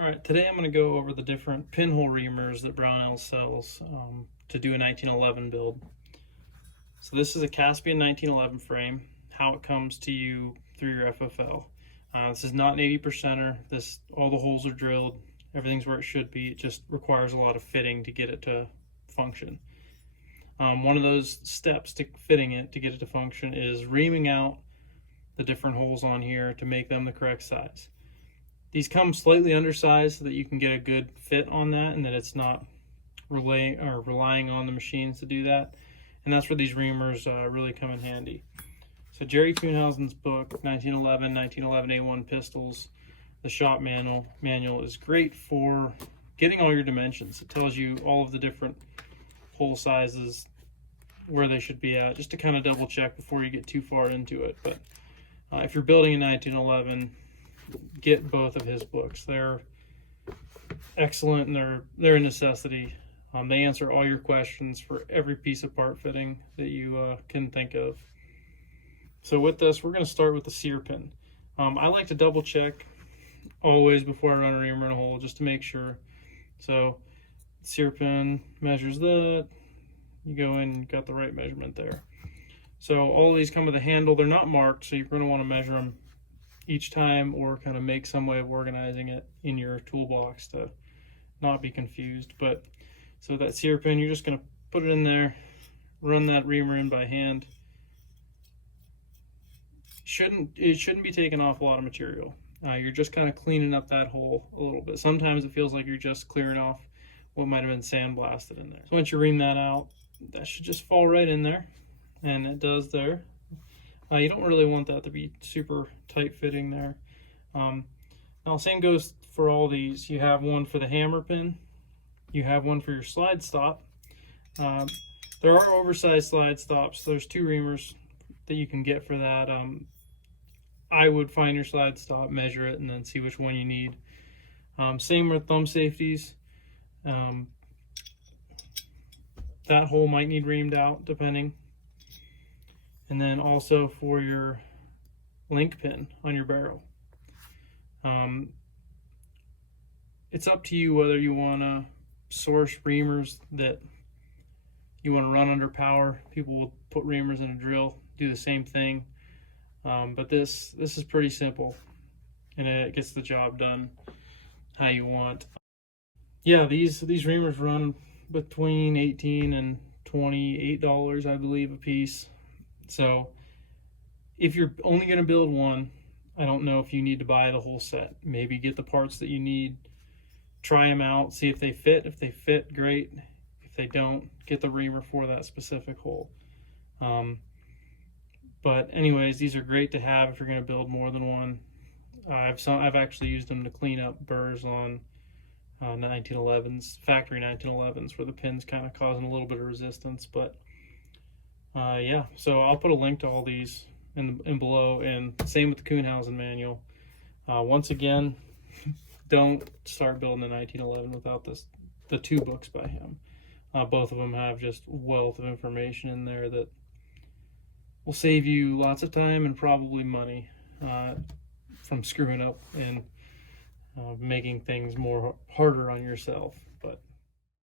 All right, today I'm going to go over the different pinhole reamers that Brownell sells to do a 1911 build. So this is a Caspian 1911 frame, how it comes to you through your FFL. This is not an 80%er. All the holes are drilled, everything's where it should be. It just requires a lot of fitting to get it to function. One of those steps to fitting it to get it to function is reaming out the different holes on here to make them the correct size. These come slightly undersized so that you can get a good fit on that and that it's not relying on the machines to do that. And that's where these reamers really come in handy. So Jerry Kuhnhausen's book, 1911 A1 pistols, the shop manual is great for getting all your dimensions. It tells you all of the different hole sizes, where they should be at, just to kind of double check before you get too far into it. But if you're building a 1911, get both of his books. They're excellent and they're a necessity. They answer all your questions for every piece of part fitting that you can think of. So with this, we're going to start with the sear pin. I like to double check always before I run a reamer in a hole just to make sure. So sear pin measures that. You go in, you've got the right measurement there. So all of these come with a handle. They're not marked, so you're going to want to measure them each time or kind of make some way of organizing it in your toolbox to not be confused. But so that sear pin, you're just going to put it in there, run that reamer in by hand. It shouldn't be taking off a lot of material. You're just kind of cleaning up that hole a little bit. Sometimes it feels like you're just clearing off what might have been sandblasted in there. So once you ream that out, that should just fall right in there, and it does there. You don't really want that to be super tight fitting there. Now same goes for all these. You have one for the hammer pin, you have one for your slide stop. There are oversized slide stops. There's two reamers that you can get for that. I would find your slide stop, measure it, and then see which one you need. Same with thumb safeties. That hole might need reamed out depending. And then also for your link pin on your barrel. It's up to you whether you want to source reamers that you want to run under power. People will put reamers in a drill, do the same thing. But this is pretty simple, and it gets the job done how you want. Yeah, these reamers run between $18 and $28, I believe, a piece. So if you're only going to build one, I don't know if you need to buy the whole set. Maybe get the parts that you need, try them out, see if they fit. If they fit, great. If they don't, get the reamer for that specific hole. But anyways, these are great to have if you're going to build more than one. I've actually used them to clean up burrs on 1911s, factory 1911s, where the pin's kind of causing a little bit of resistance. But yeah, so I'll put a link to all these in below, and same with the Kuhnhausen manual. Once again, don't start building a 1911 without the two books by him. Both of them have just a wealth of information in there that will save you lots of time and probably money from screwing up and making things harder on yourself.